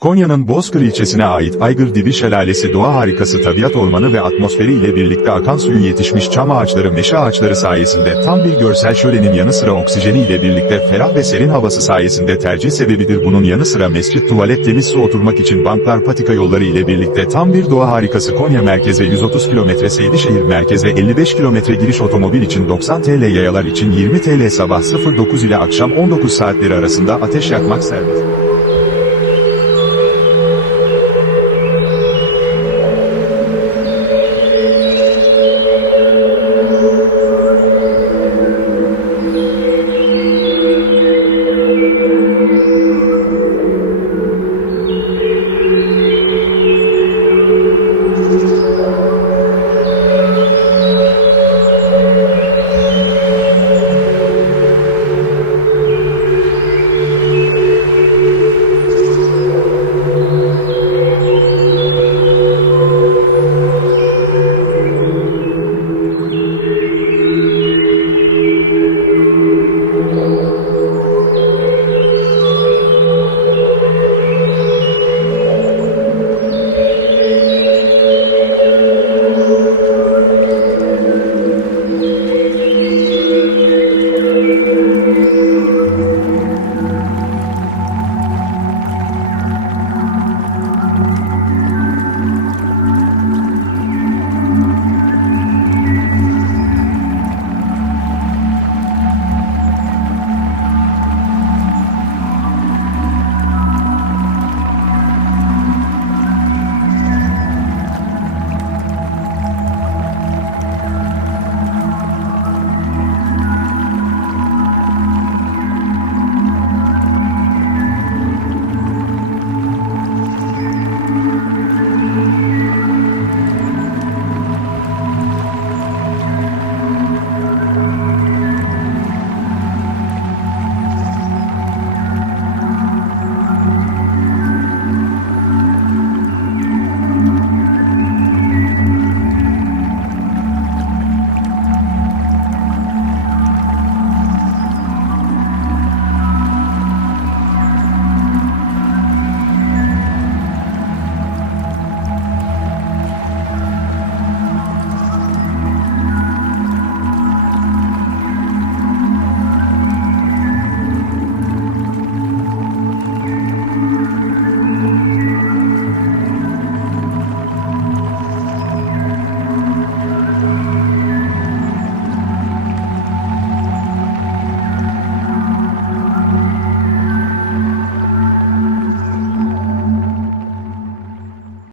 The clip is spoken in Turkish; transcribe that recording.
Konya'nın Bozkır ilçesine ait Aygır Dibi Şelalesi doğa harikası tabiat ormanı ve atmosferi ile birlikte akan suyu yetişmiş çam ağaçları meşe ağaçları sayesinde tam bir görsel şölenin yanı sıra oksijeni ile birlikte ferah ve serin havası sayesinde tercih sebebidir. Bunun yanı sıra mescit, tuvalet, temiz su, oturmak için banklar, patika yolları ile birlikte tam bir doğa harikası. Konya merkeze 130 km, Seydişehir merkeze 55 km giriş, otomobil için 90 TL, yayalar için 20 TL, sabah 09 ile akşam 19 saatleri arasında ateş yakmak serbest.